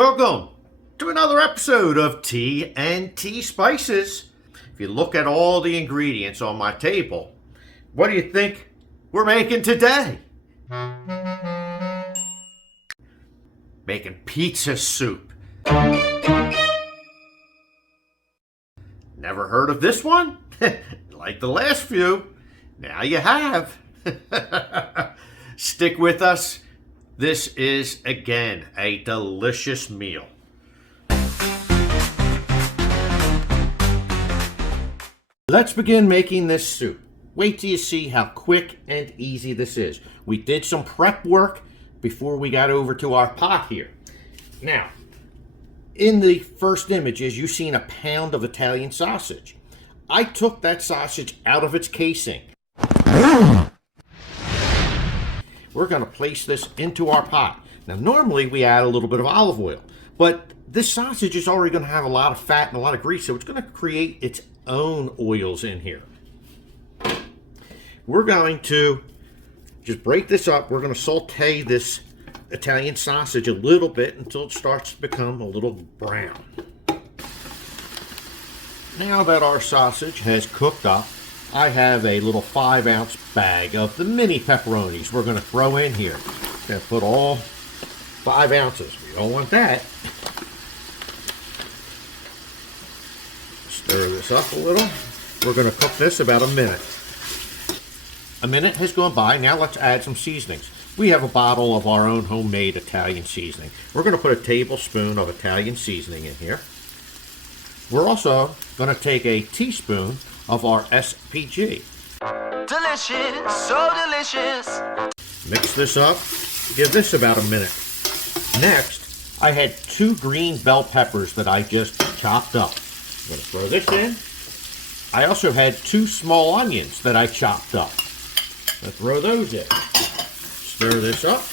Welcome to another episode of TNTspices. If you look at all the ingredients on my table, what do you think we're making today? Making pizza soup. Never heard of this one? Like the last few, now you have. Stick with us. This is, again, a delicious meal. Let's begin making this soup. Wait till you see how quick and easy this is. We did some prep work before we got over to our pot here. Now, in the first images, you've seen a pound of Italian sausage. I took that sausage out of its casing. We're going to place this into our pot. Now, normally we add a little bit of olive oil, but this sausage is already going to have a lot of fat and a lot of grease, so it's going to create its own oils in here. We're going to just break this up. We're going to saute this Italian sausage a little bit until it starts to become a little brown. Now that our sausage has cooked up, I have a little 5-ounce bag of the mini pepperonis we're going to throw in here. Going to put all 5 ounces. We don't want that. Stir this up a little. We're going to cook this about a minute. A minute has gone by. Now let's add some seasonings. We have a bottle of our own homemade Italian seasoning. We're going to put a tablespoon of Italian seasoning in here. We're also going to take a teaspoon of our SPG. Delicious, so delicious. Mix this up. Give this about a minute. Next, I had 2 green bell peppers that I just chopped up. I'm going to throw this in. I also had 2 small onions that I chopped up. Let's throw those in. Stir this up.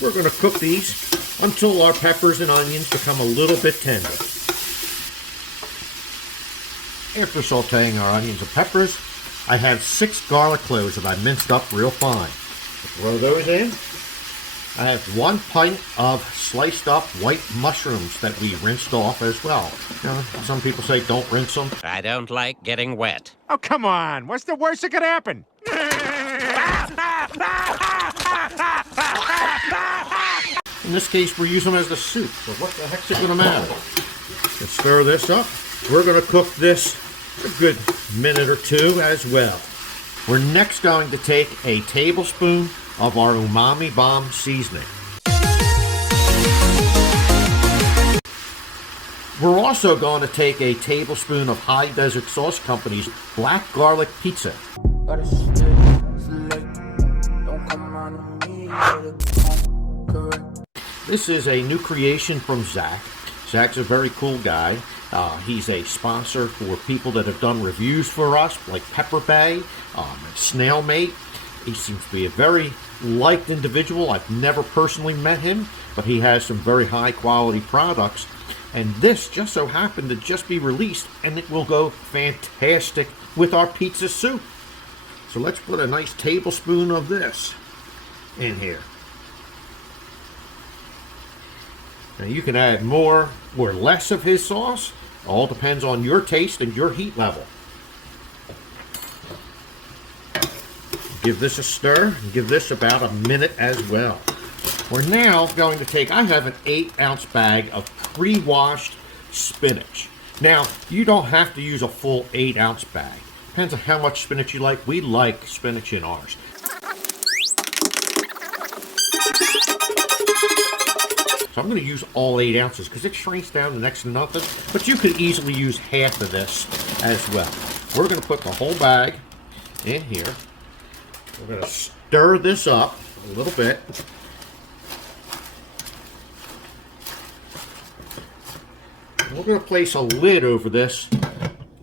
We're going to cook these until our peppers and onions become a little bit tender. After sauteing our onions and peppers, I have 6 garlic cloves that I minced up real fine. Throw those in. I have 1 pint of sliced up white mushrooms that we rinsed off as well. You know, some people say don't rinse them. I don't like getting wet. Oh, come on. What's the worst that could happen? In this case, we're using them as the soup, so what the heck's it going to matter? Let's stir this up. We're going to cook this a good minute or 2 as well. We're next going to take a tablespoon of our Umami Bomb seasoning. We're also going to take a tablespoon of High Desert Sauce Company's Black Garlic Pizza. This is a new creation from Zach. Zach's a very cool guy. He's a sponsor for people that have done reviews for us, like Pepper Bay, Snail Mate. He seems to be a very liked individual. I've never personally met him, but he has some very high quality products. And this just so happened to just be released, and it will go fantastic with our pizza soup. So let's put a nice tablespoon of this in here. Now you can add more or less of his sauce. All depends on your taste and your heat level. Give this a stir and give this about a minute as well. We're now going to take, I have an 8-ounce bag of pre-washed spinach. Now, you don't have to use a full 8-ounce bag. Depends on how much spinach you like. We like spinach in ours. So I'm going to use all 8 ounces because it shrinks down to next to nothing. But you could easily use half of this as well. We're going to put the whole bag in here. We're going to stir this up a little bit. We're going to place a lid over this.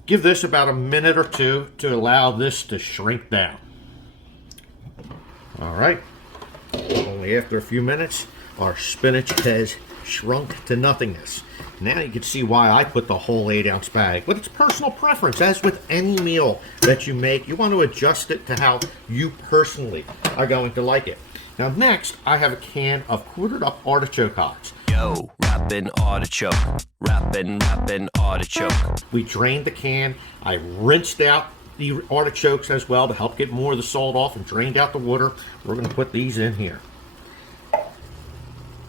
Give this about a minute or 2 to allow this to shrink down. All right. Only after a few minutes, our spinach has shrunk to nothingness. Now you can see why I put the whole 8-ounce bag. But it's personal preference. As with any meal that you make, you want to adjust it to how you personally are going to like it. Now next, I have a can of quartered up artichoke hearts. yo, rapping artichoke, rapping artichoke. We drained the can. I rinsed out the artichokes as well to help get more of the salt off and drained out the water. We're going to put these in here.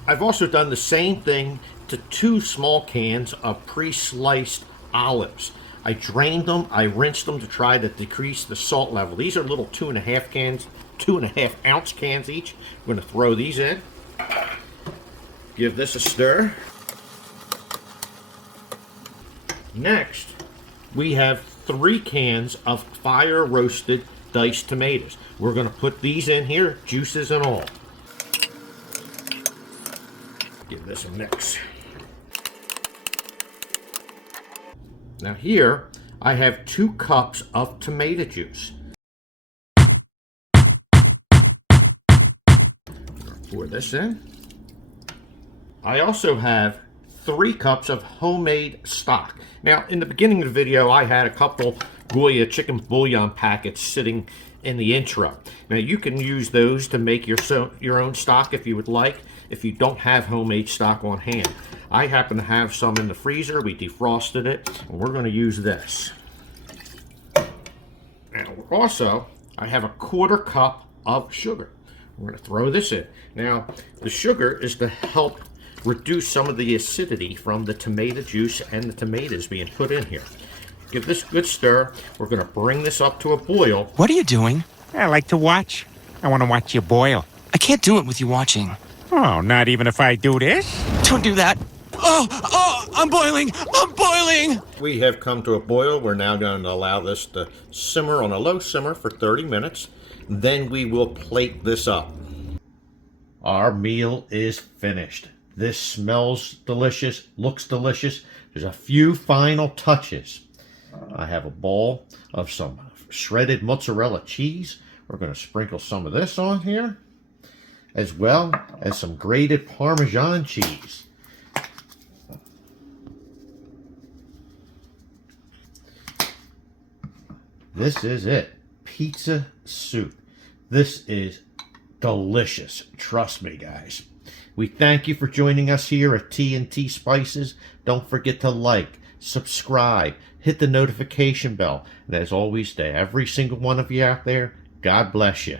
I've also done the same thing to 2 small cans of pre-sliced olives. I drained them, I rinsed them to try to decrease the salt level. These are little 2.5 ounce cans each. I'm going to throw these in. Give this a stir. Next, we have 3 cans of fire roasted diced tomatoes. We're going to put these in here, juices and all. Give this a mix. Now here, I have 2 cups of tomato juice. Pour this in. I also have 3 cups of homemade stock. Now, in the beginning of the video, I had a couple Goya chicken bouillon packets sitting in the intro. Now, you can use those to make your own stock if you would like, if you don't have homemade stock on hand. I happen to have some in the freezer. We defrosted it, and we're going to use this. Now, also, I have a 1/4 cup of sugar. We're going to throw this in. Now, the sugar is to help reduce some of the acidity from the tomato juice and the tomatoes being put in here. Give this a good stir. We're going to bring this up to a boil. What are you doing? I like to watch. I want to watch you boil. I can't do it with you watching. Oh, not even if I do this? Don't do that. Oh, I'm boiling. I'm boiling. We have come to a boil. We're now going to allow this to simmer on a low simmer for 30 minutes. Then we will plate this up. Our meal is finished. This smells delicious, looks delicious. There's a few final touches. I have a bowl of some shredded mozzarella cheese. We're going to sprinkle some of this on here, as well as some grated Parmesan cheese. This is it. Pizza soup. This is delicious. Trust me, guys. We thank you for joining us here at TNTspices. Don't forget to like, subscribe, hit the notification bell. And as always, to every single one of you out there, God bless you.